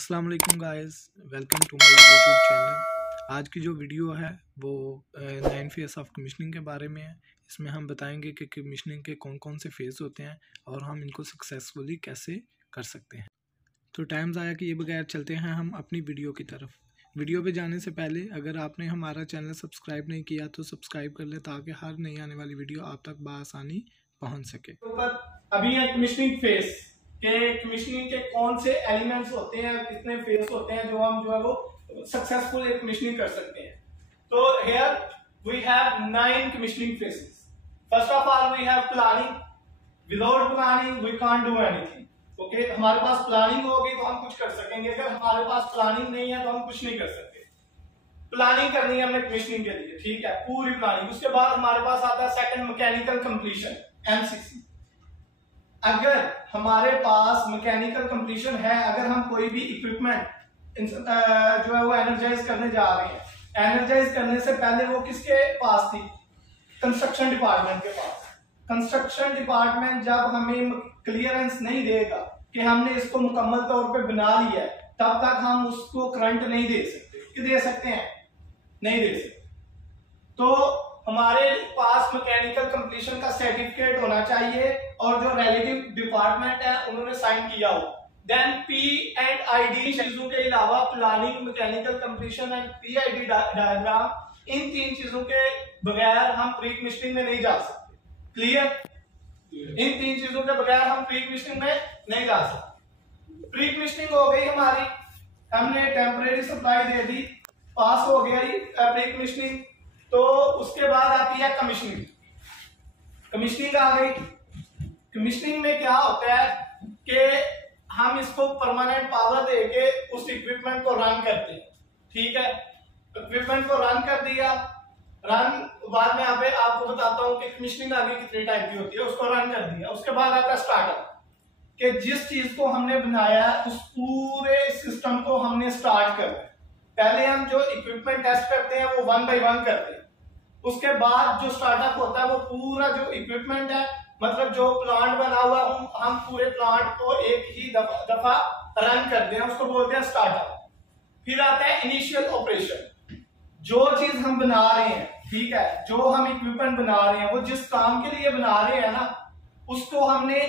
अस्सलाम वालेकुम guys, welcome to my YouTube channel. आज की जो वीडियो है वो 9 फेज़ ऑफ कमीशनिंग के बारे में है। इसमें हम बताएंगे कि कमीशनिंग के कौन कौन से फ़ेज़ होते हैं और हम इनको सक्सेसफुली कैसे कर सकते हैं। तो टाइम ज़ाया किए बगैर चलते हैं हम अपनी वीडियो की तरफ। वीडियो पे जाने से पहले अगर आपने हमारा चैनल सब्सक्राइब नहीं किया तो सब्सक्राइब कर ले ताकि हर नई आने वाली वीडियो आप तक बआसानी पहुँच सके। अभी है कमीशनिंग फेज के कमीशनिंग के कौन से एलिमेंट्स होते हैं, कितने फेज होते हैं जो हम जो है वो सक्सेसफुल कमीशनिंग कर सकते हैं। तो here we have 9 commissioning phases. First of all we have planning. Without planning we can't do anything. Okay, हमारे पास प्लानिंग होगी तो हम कुछ कर सकेंगे, अगर हमारे पास प्लानिंग नहीं है तो हम कुछ नहीं कर सकते। प्लानिंग करनी है हमने कमीशनिंग के लिए, ठीक है, पूरी प्लानिंग। उसके बाद हमारे पास आता है सेकंड मैकेनिकल कंप्लीशन, एमसीसी। अगर हमारे पास मैकेनिकल कंप्लीशन है, अगर हम कोई भी इक्विपमेंट जो है वो एनर्जाइज करने जा रहे हैं, एनर्जाइज करने से पहले वो किसके पास थी? कंस्ट्रक्शन डिपार्टमेंट के पास। कंस्ट्रक्शन डिपार्टमेंट जब हमें क्लियरेंस नहीं देगा कि हमने इसको मुकम्मल तौर पे बना लिया है, तब तक हम उसको करंट नहीं दे सकते। कि दे सकते हैं? नहीं दे सकते। तो हमारे पास मैकेनिकल कंप्लीशन का सर्टिफिकेट होना चाहिए और जो रिलेटिव डिपार्टमेंट है उन्होंने साइन किया हो। देन P&ID चीजों के अलावा planning, mechanical completion and PID diagram, इन 3 चीजों के बगैर हम प्री कमीशनिंग में नहीं जा सकते। क्लियर? इन 3 चीजों के बगैर हम प्री कमीशनिंग में नहीं जा सकते। प्री कमीशनिंग हो गई हमारी, हमने टेम्परेरी सप्लाई दे दी, पास हो गया प्री कमीशनिंग। तो उसके बाद आती है कमीशनिंग। कमीशनिंग आ गई। कमीशनिंग में क्या होता है कि हम इसको परमानेंट पावर देके उस इक्विपमेंट को रन करते हैं, ठीक है। इक्विपमेंट को रन कर दिया, रन बाद में यहाँ पे आपको बताता हूँ कि कमीशनिंग आगे कितने टाइप की होती है। उसको रन कर दिया, उसके बाद आता है स्टार्टअप, कि जिस चीज को हमने बनाया उस पूरे सिस्टम को हमने स्टार्ट करना है। पहले हम जो इक्विपमेंट टेस्ट करते हैं वो 1 by 1 करते हैं। उसके बाद जो स्टार्टअप होता है वो पूरा जो इक्विपमेंट है, मतलब जो प्लांट बना हुआ हम पूरे प्लांट को एक ही दफा रन करते हैं, उसको बोलते हैं स्टार्टअप। फिर आता है इनिशियल ऑपरेशन। जो चीज हम बना रहे हैं, ठीक है, जो हम इक्विपमेंट बना रहे हैं वो जिस काम के लिए बना रहे हैं ना, उसको हमने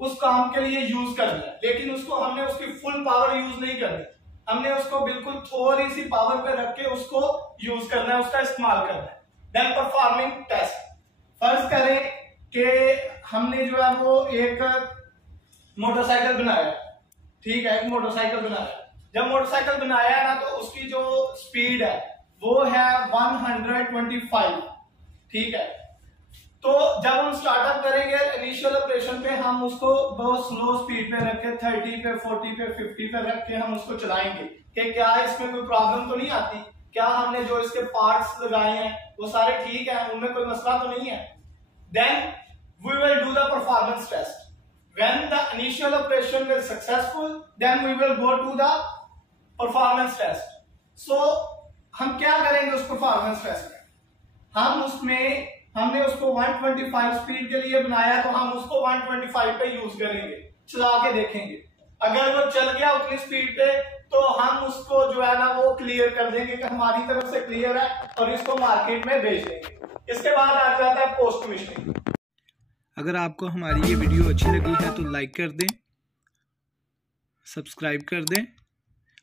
उस काम के लिए यूज करना है, लेकिन उसको हमने उसकी फुल पावर यूज नहीं करनी। हमने उसको बिल्कुल थोड़ी सी पावर पे रख के उसको यूज करना है, उसका इस्तेमाल करना है। Then performing test. फर्ज करें कि हमने जो है वो एक मोटरसाइकिल बनाया, ठीक है, एक मोटरसाइकिल बनाया। जब मोटरसाइकिल बनाया ना तो उसकी जो स्पीड है वो है 125, ठीक है। तो जब हम स्टार्टअप करेंगे इनिशियल ऑपरेशन पे, हम उसको बहुत स्लो स्पीड पे रख के 30 पे, 40 पे, 50 पे रख के हम उसको चलाएंगे कि क्या इसमें कोई प्रॉब्लम तो नहीं आती, क्या हमने जो इसके पार्ट्स लगाए हैं वो सारे ठीक है, उनमें कोई मसला तो नहीं है। Then we will do the performance test. When the initial operation is successful, then we will go to the performance test. So हम क्या करेंगे उस परफॉर्मेंस टेस्ट में? हम उसमें हमने उसको 125 स्पीड के लिए बनाया, तो हम उसको 125 पे यूज करेंगे, चला के देखेंगे। अगर वो चल गया उतनी स्पीड पे तो हम उसको जो है ना वो क्लियर कर देंगे कि हमारी तरफ से क्लियर है और इसको मार्केट में बेच देंगे। इसके बाद आ जाता है पोस्ट कमीशनिंग। अगर आपको हमारी ये वीडियो अच्छी लगी है तो लाइक कर दें, सब्सक्राइब कर दें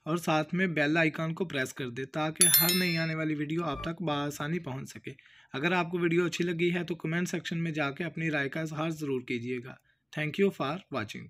और साथ में बेल आइकन को प्रेस कर दें ताकि हर नई आने वाली वीडियो आप तक बआसानी पहुंच सके। अगर आपको वीडियो अच्छी लगी है तो कमेंट सेक्शन में जाके अपनी राय का इजहार ज़रूर कीजिएगा। Thank you for watching.